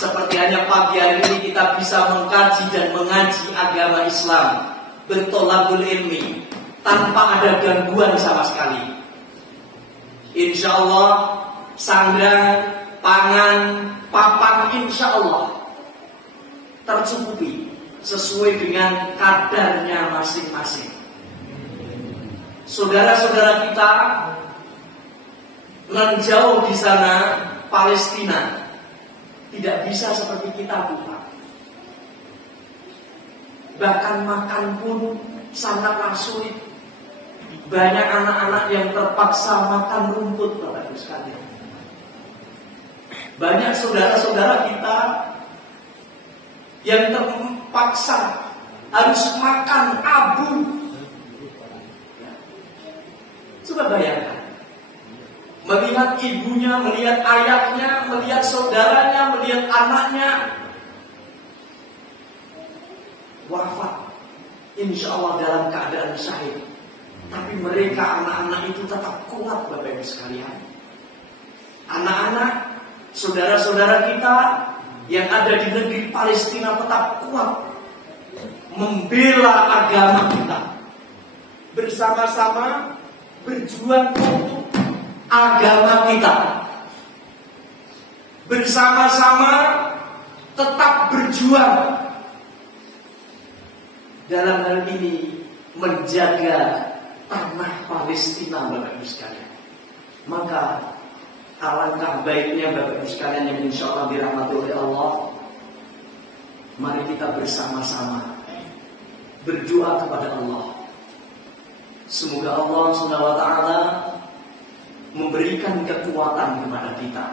Seperti hanya pagi hari ini kita bisa mengkaji dan mengaji agama Islam, bertolabul ilmi, tanpa ada gangguan sama sekali. Insya Allah sandang, pangan, papan insya Allah tercukupi sesuai dengan kadarnya masing-masing. Saudara-saudara kita nan jauh di sana, Palestina, tidak bisa seperti kita, Bapak. Bahkan makan pun sangatlah sulit. Banyak anak-anak yang terpaksa makan rumput, Bapak Ibu sekalian. Banyak saudara-saudara kita yang terpaksa harus makan abu. Coba bayangkan, melihat ibunya, melihat ayahnya, melihat saudaranya, melihat anaknya wafat, insya Allah dalam keadaan syahid. Tapi mereka anak-anak itu tetap kuat, Bapak Ibu sekalian. Anak-anak, saudara-saudara kita yang ada di negeri Palestina tetap kuat membela agama kita. Bersama-sama berjuang untuk agama kita. Bersama-sama tetap berjuang dalam hal ini menjaga tanah Palestina, Bapak Ibu sekalian. Maka alangkah baiknya Bapak Ibu sekalian yang insya Allah dirahmati oleh Allah, mari kita bersama-sama berdoa kepada Allah. Semoga Allah SWT memberikan kekuatan kepada kita,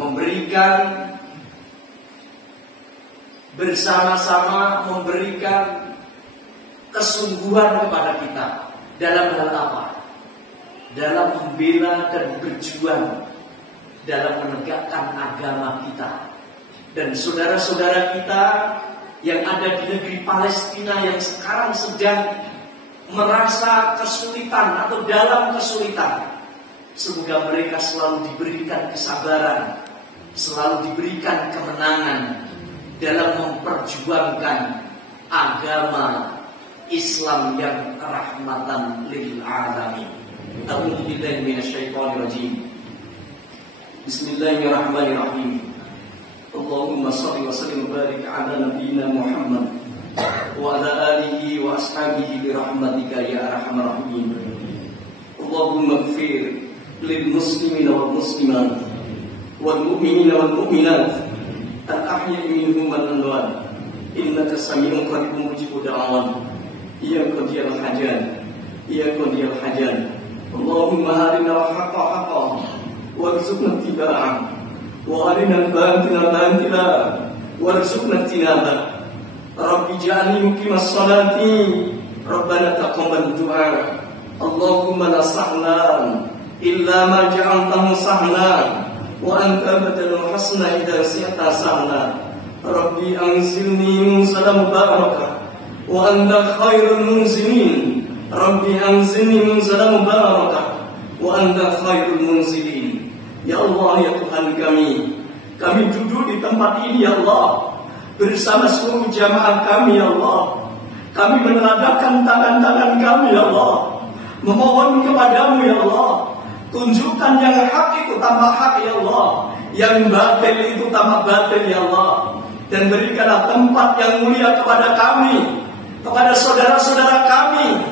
memberikan bersama-sama, memberikan kesungguhan kepada kita dalam hal apa? Dalam membela dan berjuang dalam menegakkan agama kita. Dan saudara-saudara kita yang ada di negeri Palestina yang sekarang sedang merasa kesulitan atau dalam kesulitan, semoga mereka selalu diberikan kesabaran, selalu diberikan kemenangan dalam memperjuangkan agama Islam yang rahmatan lil alamin. A'udzu billahi minasyaitonir rajim. Bismillahirrahmanirrahim. Allahumma shalli wa sallim wa barik ala nabiyyina Muhammad wa ala alihi wa ashabihi bi rahmatika ya arhamar rahimin. Allahumma ighfir lil muslimina wal muslimat wal mu'minina wal mu'minat al-ahya'i minhum wal amwat innaka sami'un qaribun mujibud da'awat ya qadiyal hajat ya qadiyal hajat. Allahumma arina al-haqqa haqqan warzuqna ittiba'ah wa arina al-batila batila warzuqna ijtinabah. Rabbi ja'alni muqimas salati Rabbana taqabbal du'a. Allahumma la sahlan illa ma ja'altahu sahlan wa anta badalul hasna idza syi'ta sahlan. Rabbi anzilni munzalan mubarakah wa anta khairul munzilin. Rabbi anzilni munzalan mubarakah wa anta khairul munzilin. Ya Allah, ya Tuhan kami duduk di tempat ini ya Allah bersama seluruh jamaah kami ya Allah. Kami menengadahkan tangan-tangan kami ya Allah, memohon kepadamu ya Allah, tunjukkan yang hak itu tambah hak ya Allah, yang batil itu tambah batil ya Allah, dan berikanlah tempat yang mulia kepada kami, kepada saudara-saudara kami,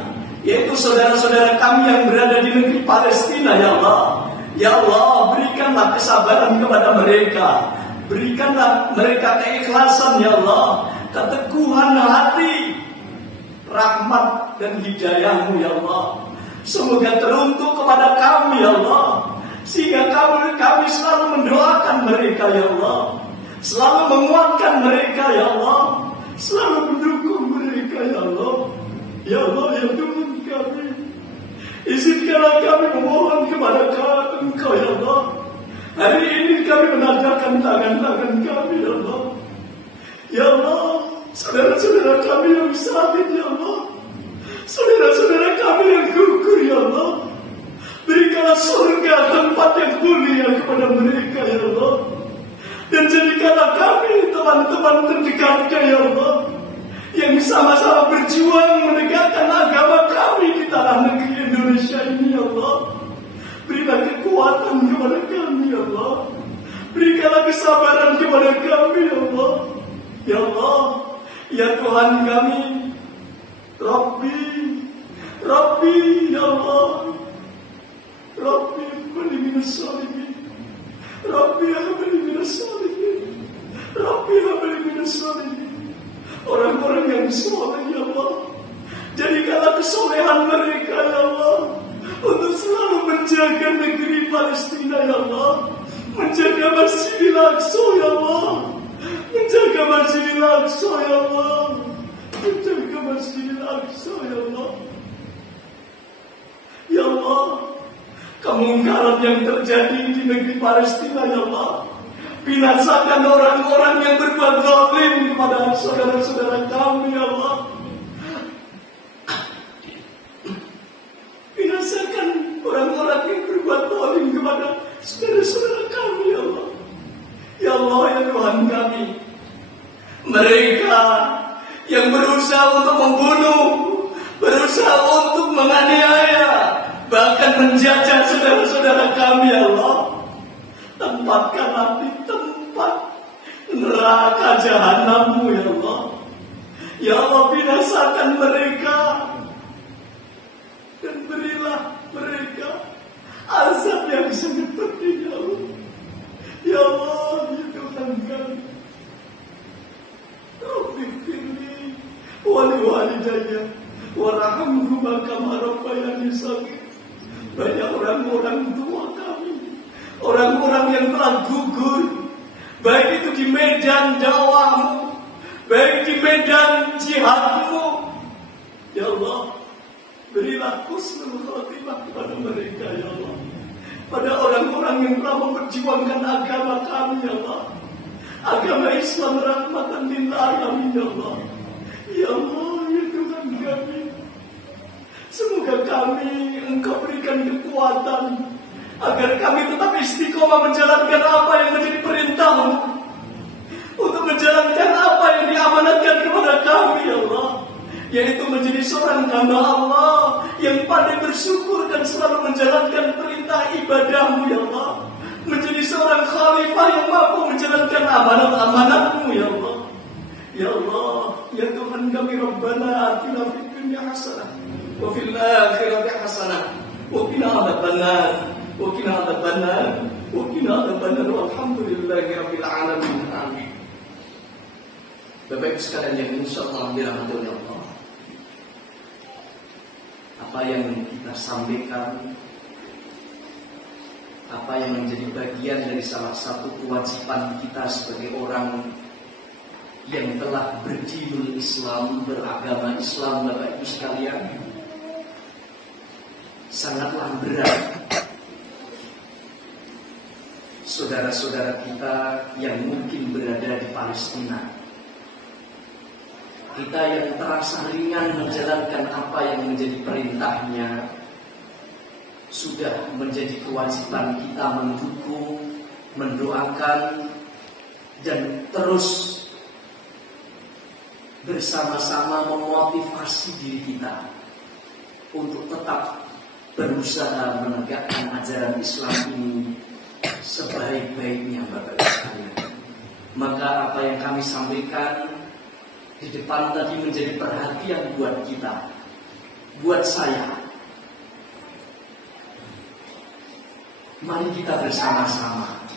yaitu saudara-saudara kami yang berada di negeri Palestina ya Allah. Ya Allah, berikanlah kesabaran kepada mereka, berikanlah mereka keikhlasan ya Allah, keteguhan hati, rahmat dan hidayahmu ya Allah. Semoga teruntuk kepada kami ya Allah, sehingga kami selalu mendoakan mereka ya Allah, selalu menguatkan mereka ya Allah, selalu mendukung mereka ya Allah. Ya Allah, ya Tuhan kami, izinkanlah kami memohon kepada Engkau ya Allah. Hari ini kami menadahkan tangan-tangan kami ya Allah. Ya Allah, saudara-saudara kami yang sakit ya Allah, saudara-saudara kami yang gugur ya Allah, berikanlah surga tempat yang mulia kepada mereka ya Allah. Dan jadikanlah kami teman-teman terdekatnya ya Allah, yang sama-sama berjuang menegakkan agama kami di tanah negeri Indonesia ini ya Allah. Berilah kekuatan kepada kami ya Allah, berikanlah kesabaran kepada kami ya Allah. Ya Allah, ya Tuhan kami, Rabbi ya Allah, Rabbi habli minas salihin, Rabbi habli minas salihin, Rabbi habli minas salihin. Orang-orang yang soleh ya Allah, jadikanlah kesolehan mereka ya Allah, untuk selalu menjaga negeri Palestina ya Allah, menjaga Masjidil Aqsa ya Allah, menjaga Masjidil Aqsa ya Allah, menjaga Masjidil Aqsa ya Allah. Ya Allah, kemungkaran yang terjadi di negeri Palestina ya Allah, binasakan orang-orang yang berbuat zalim kepada saudara-saudara kami ya Allah. berusaha untuk membunuh, berusaha untuk menganiaya, bahkan menjajah saudara-saudara kami, ya Allah. Tempatkanlah di tempat neraka jahanam-Mu, ya Allah. Ya Allah, binasakan mereka dan berilah mereka azab yang sangat pedih, ya Allah. Ya Allah, ya Tuhan kami. Rabbi firli wali walidayya warhamhuma kama rabbayani shaghira. Banyak orang-orang tua kami, orang-orang yang telah gugur, baik itu di medan dakwah-Mu, baik di medan jihad-Mu. Ya Allah, berilah husnul khotimah kepada mereka, ya Allah. Pada orang-orang yang telah memperjuangkan agama kami, ya Allah. Agama Islam rahmatan lil alamin, ya Allah. Ya Allah, ya Tuhan kami. Semoga kami Engkau berikan kekuatan agar kami tetap istiqomah menjalankan apa yang menjadi perintah-Mu, untuk menjalankan apa yang diamanatkan kepada kami, ya Allah, yaitu menjadi seorang hamba Allah yang pandai bersyukur dan selalu menjalankan perintah ibadah-Mu, ya Allah. Menjadi seorang khalifah yang mampu menjalankan amanat-amanat-Mu, ya Allah. Ya Allah, ya Tuhan kami, Rabbana atina fid dunya hasanah wa fil akhirati hasanah wa qina adzabannar wa qina adzabannar wa qina adzabannar walhamdulillahi rabbil alamin. Amin. Bapak Ibu sekalian yang insyaallah dirahmati oleh Allah, apa yang kita sampaikan, apa yang menjadi bagian dari salah satu kewajiban kita sebagai orang yang telah berdinul Islam, beragama Islam, Bapak Ibu sekalian, sangatlah berat. Saudara-saudara kita yang mungkin berada di Palestina, kita yang terasa ringan menjalankan apa yang menjadi perintahnya, sudah menjadi kewajiban kita mendukung, mendoakan, dan terus bersama-sama memotivasi diri kita untuk tetap berusaha menegakkan ajaran Islam ini sebaik-baiknya, Bapak Ibu sekalian. Maka apa yang kami sampaikan di depan tadi menjadi perhatian buat kita, buat saya. Mari kita bersama-sama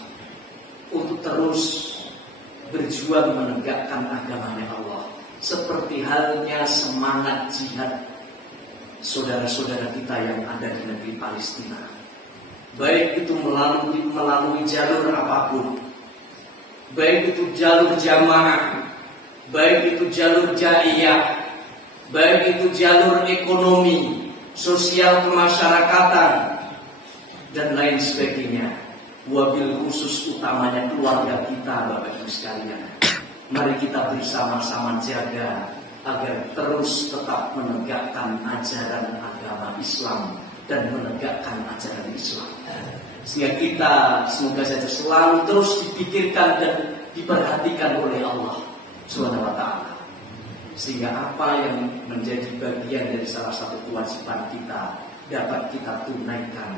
untuk terus berjuang menegakkan agama Allah, seperti halnya semangat jihad saudara-saudara kita yang ada di negeri Palestina. Baik itu melalui jalur apapun, baik itu jalur jamaah, baik itu jalur jahiliyah, baik itu jalur ekonomi, sosial kemasyarakatan, dan lain sebagainya. Wabil khusus utamanya keluarga kita, Bapak Ibu sekalian. Mari kita bersama-sama jaga agar terus tetap menegakkan ajaran agama Islam dan menegakkan ajaran Islam. Sehingga kita semoga saja selalu terus dipikirkan dan diperhatikan oleh Allah Subhanahu wa ta'ala. Sehingga apa yang menjadi bagian dari salah satu kewajiban kita dapat kita tunaikan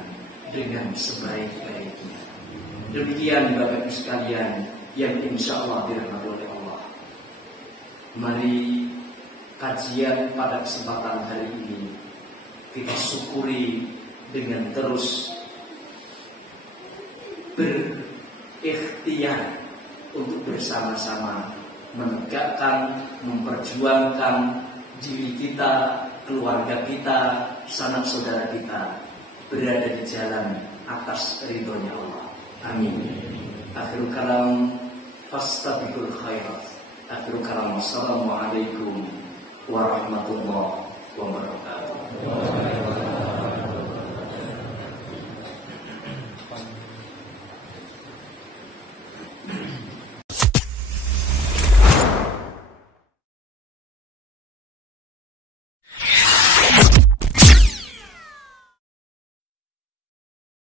dengan sebaik-baiknya. Demikian Bapak Ibu sekalian yang insya Allah dirahmati oleh Allah. Mari kajian pada kesempatan hari ini kita syukuri dengan terus berikhtiar untuk bersama-sama menegakkan, memperjuangkan diri kita, keluarga kita, sanak saudara kita berada di jalan atas ridhonya Allah. Amin. Akhirul kalam, fastabiqul khairat. Akhirul kalam, wassalamualaikum warahmatullahi wabarakatuh.